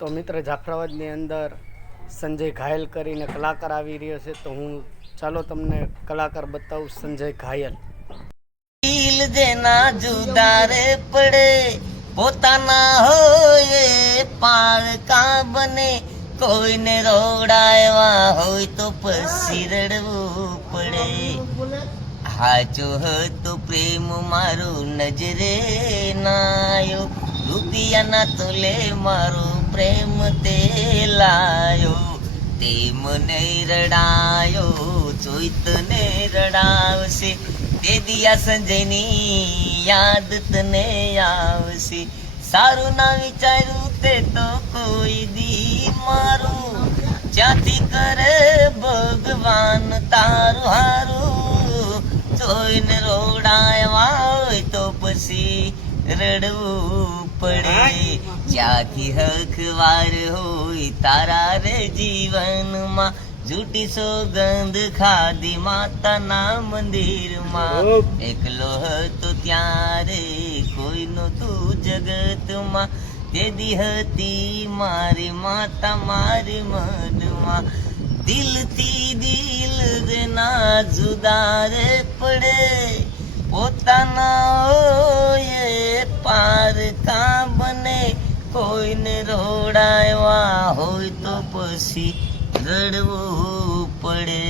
તો મિત્ર જાફરાબાદની અંદર સંજય ઘાયલ કરીને કલાકાર આવી રહ્યો છે, તો હું ચાલો તમને કલાકાર બતાવું. સંજય ઘાયલ. દિલ જેના જુદા રે પડે, પોતાના હોય પારકા બને, કોઈને રોડાયવા હોય તો પછી રડવું પડે. હાચો હતો પ્રેમ મારો નજરે નાયો, રૂપિયાના તોલે મારો પ્રેમ તે લાયો. તે મને રડાયો, જોઈ તને રડાવશે, તે દિયા સંજયની યાદ તને આવશે. સારું ના વિચાર્યું તે તો કોઈ દી મારું, જ્યાંથી કરે ભગવાન તારું હારું. જોઈને રોડાયવા હોય તો પછી રડવું પડે. જ્યાંથી હકવાર હોય તારા રે જીવનમાં, જૂઠી સોગંધ ખાધી માતાના મંદિરમાં. એકલો હતો ત્યારે કોઈ નહોતું જગતમાં, તેદી હતી મારી માતા મારી મનમાં. દિલથી દિલ ના જુદા રે પડે, પોતાના હોય પારકા બને, કોઈને રોડાયવા હોય તો પછી રડવું પડે.